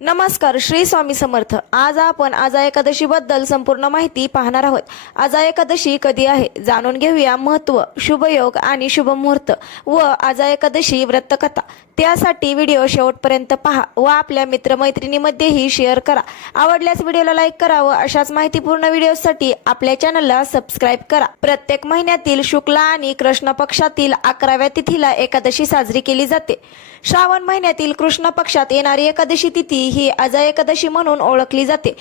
नमस्कार, श्री स्वामी समर्थ। आज आपण आजा एकादशी बद्दल संपूर्ण माहिती पाहणार आहोत। आजा एकादशी कधी आहे जाणून घेऊया। महत्त्व, शुभयोग आणि शुभ मुहूर्त व आजा एकादशी व्रतकथा। त्यासाठी व्हिडिओ शेवटपर्यंत पहा व आपल्या मित्रमैत्रिणींमध्येही शेअर करा। आवडल्यास व्हिडिओला लाईक करा व अशाच माहितीपूर्ण व्हिडिओसाठी आपल्या चॅनलला सबस्क्राईब करा। प्रत्येक महिन्यातील शुक्ल आणि कृष्ण पक्षातील 11व्या तिथीला एकादशी साजरी केली जाते। श्रावण महिन्यातील कृष्ण पक्षात येणारी एकादशी तिथी ही आजा एकादशी म्हणून ओळखली जाते।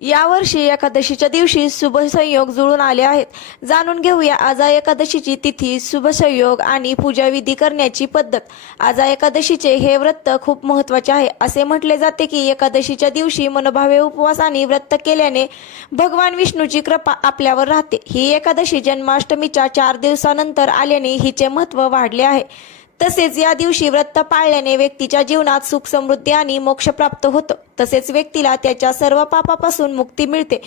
यावर्षी एकादशीच्या दिवशी शुभ संयोग जुळून आले आहेत। जाणून घेऊया आजा एकादशीची तिथी, शुभ संयोग आणि पूजाविधी करण्याची पद्धत। आजा एकादशीचे हे व्रत खूप महत्त्वाचे आहे। असे म्हटले जाते की एकादशीच्या दिवशी मनोभावे उपवास आणि व्रत केल्याने भगवान विष्णूची कृपा आपल्यावर राहते। ही एकादशी जन्माष्टमीच्या 4 दिवसानंतर आल्याने हिचे महत्त्व वाढले आहे। तसेच या दिवशी व्रत पाळल्याने व्यक्तीच्या जीवनात सुख, समृद्धी आणि मोक्ष प्राप्त होतो। तसेच व्यक्तीला त्याच्या सर्व पापापासून मुक्ती मिळते।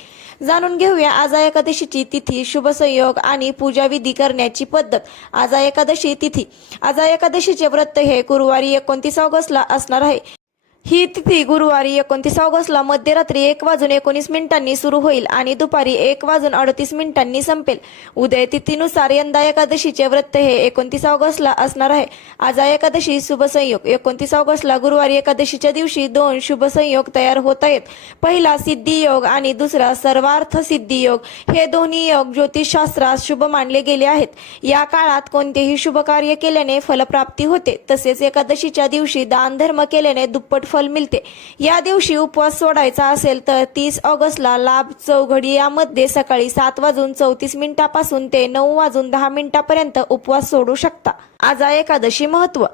जाणून घेऊया आजा एकादशीची तिथी, शुभ संयोग आणि पूजाविधी करण्याची पद्धत। आजा एकादशी तिथी। आजा एकादशीचे व्रत हे गुरुवारी 29 ऑगस्टला असणार आहे। ही तिथी गुरुवारी 29 ऑगस्टला मध्यरात्री 1:19 सुरू होईल आणि दुपारी 1:38 संपेल। उदय तिथीनुसार यंदा एकादशीचे व्रत हे 29 ऑगस्टला असणार आहे। आजा एकादशी, शुभ संयोग। 29 ऑगस्टला गुरुवारी एकादशीच्या दिवशी 2 शुभ संयोग तयार होत आहेत। पहिला सिद्धी योग आणि दुसरा सर्वार्थ सिद्धी योग। हे दोन्ही योग ज्योतिषशास्त्रात शुभ मानले गेले आहेत। या काळात कोणतेही शुभ कार्य केल्याने फलप्राप्ती होते। तसेच एकादशीच्या दिवशी दान धर्म केल्याने दुप्पट फल मिळते। या दिवशी उपवास सोडायचा असेल तर 30 ऑगस्टला लाभ चौघडी यामध्ये सकाळी 7:34 पासून ते 9:10 पर्यंत उपवास सोडू शकता। आजा एकादशी महत्त्व।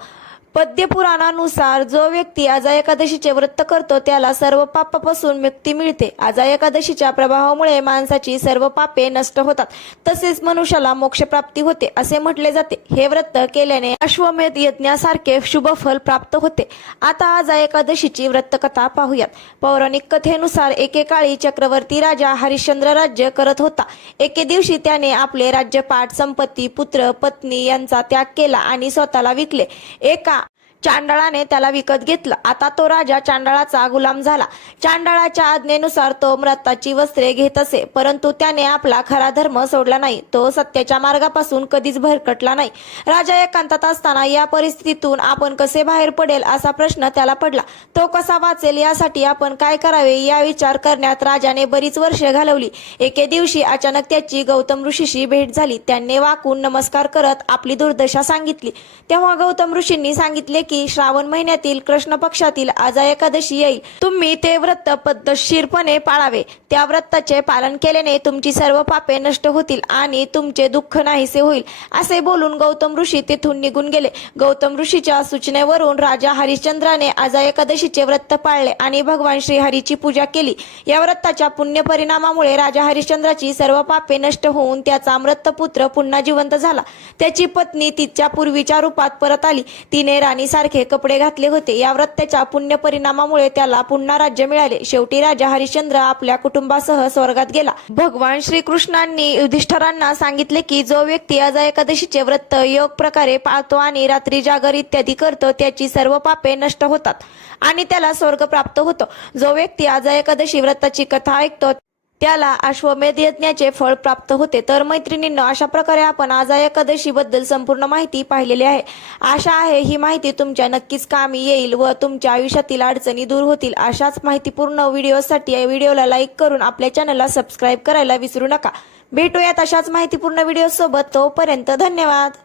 पद्यपुराणानुसार जो व्यक्ती आजा एकादशीचे व्रत करतो त्याला सर्व पापापासून मुक्ती मिळते। आजा एकादशीच्या प्रभावामुळे माणसाची सर्व पापे नष्ट होतात। तसेच मनुष्याला मोक्ष प्राप्ती होते असे म्हटले जाते। हे व्रत केल्याने अश्वमेध यज्ञासारखे शुभ फल प्राप्त होते। आता आजा एकादशीची व्रतकथा पाहूयात। पौराणिक कथेनुसार एकेकाळी चक्रवर्ती राजा हरिश्चंद्र राज्य करत होता। एके दिवशी त्याने आपले राज्यपाट, संपत्ती, पुत्र, पत्नी यांचा त्याग केला आणि स्वतःला विकले। एका चांडाळाने त्याला विकत घेतलं। आता तो राजा चांडाळाचा गुलाम झाला। चांडाळाच्या आज्ञेनुसार तो अमृताची वस्त्रे घेत असे, परंतु त्याने आपला खरा धर्म सोडला नाही। तो सत्याच्या मार्गापासून कधीच भरकटला नाही। राजा एकांतात असताना या परिस्थितीतून आपण कसे बाहेर पडेल असा प्रश्न त्याला पडला। तो कसा वाचेल यासाठी आपण काय करावे या विचार करण्यात राजाने बरीच वर्षे घालवली। एके दिवशी अचानक त्याची गौतम ऋषीशी भेट झाली। त्यांनी वाकून नमस्कार करत आपली दुर्दशा सांगितली। तेव्हा गौतम ऋषींनी सांगितले की श्रावण महिन्यातील कृष्ण पक्षातील आजा एकादशी येईल। तुम्ही ते व्रत पद्धतशीरपणे पाळावे। त्या व्रताचे पालन केल्याने तुमची सर्व पापे नष्ट होतील आणि तुमचे दुःख नाहीसे होईल। असे बोलून गौतम ऋषी तेथून निघून गेले। गौतम ऋषीच्या सूचनेवरून राजा हरिश्चंद्राने आजा एकादशीचे व्रत पाळले आणि भगवान श्रीहरीची पूजा केली। या व्रताच्या पुण्य परिणामामुळे राजा हरिश्चंद्राची सर्व पापे नष्ट होऊन त्याचा अमृतपुत्र पुन्हा जिवंत झाला। त्याची पत्नी तिच्या पूर्वीच्या रूपात परत आली। तिने राणी सारखे कपडे घातले होते। या व्रताच्या पुण्य परिणामामुळे त्याला पुन्हा राज्य मिळाले। शेवटी राजा हरिश्चंद्र आपल्या कुटुंबासह स्वर्गात गेला। भगवान श्रीकृष्णांनी युधिष्ठिरांना सांगितले की जो व्यक्ती आजा एकादशीचे व्रत योग प्रकारे पाळतो आणि रात्री जागर इत्यादी करतो त्याची सर्व पापे नष्ट होतात आणि त्याला स्वर्ग प्राप्त होतो। जो व्यक्ती आजा एकादशी व्रताची कथा ऐकतो त्याला अश्वमेध यज्ञाचे फळ प्राप्त होते। तर मैत्रिणींनो, अशा प्रकारे आपण आजा एकादशी बद्दल संपूर्ण माहिती पाहिलेली आहे। आशा आहे ही माहिती तुमच्या नक्कीच कामी येईल व तुमच्या आयुष्यातील अडचणी दूर होतील। अशाच माहितीपूर्ण व्हिडिओसाठी व्हिडिओला लाईक करून आपल्या चॅनलला सबस्क्राईब करायला विसरू नका। भेटूयात अशाच माहितीपूर्ण व्हिडिओ सोबत। तोपर्यंत धन्यवाद।